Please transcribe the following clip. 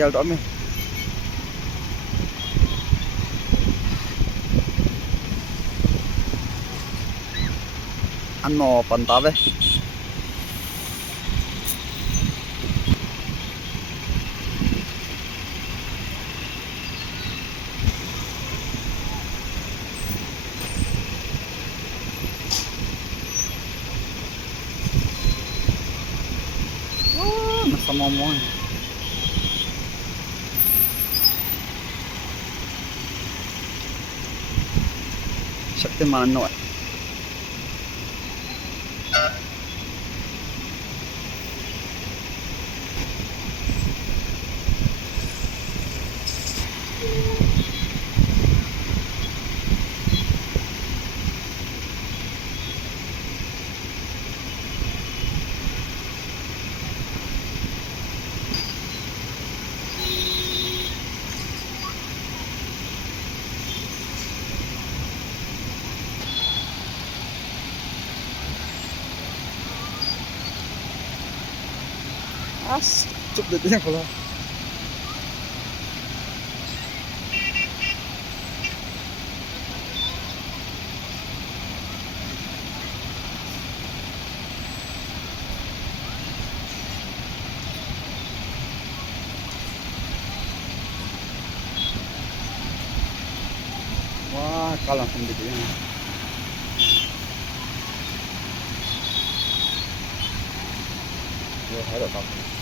Giao đó mi ăn nò phần tao về nó sao mong mong sakti mana no as chụp được tiếng không wah kalah sendiri ya ada tak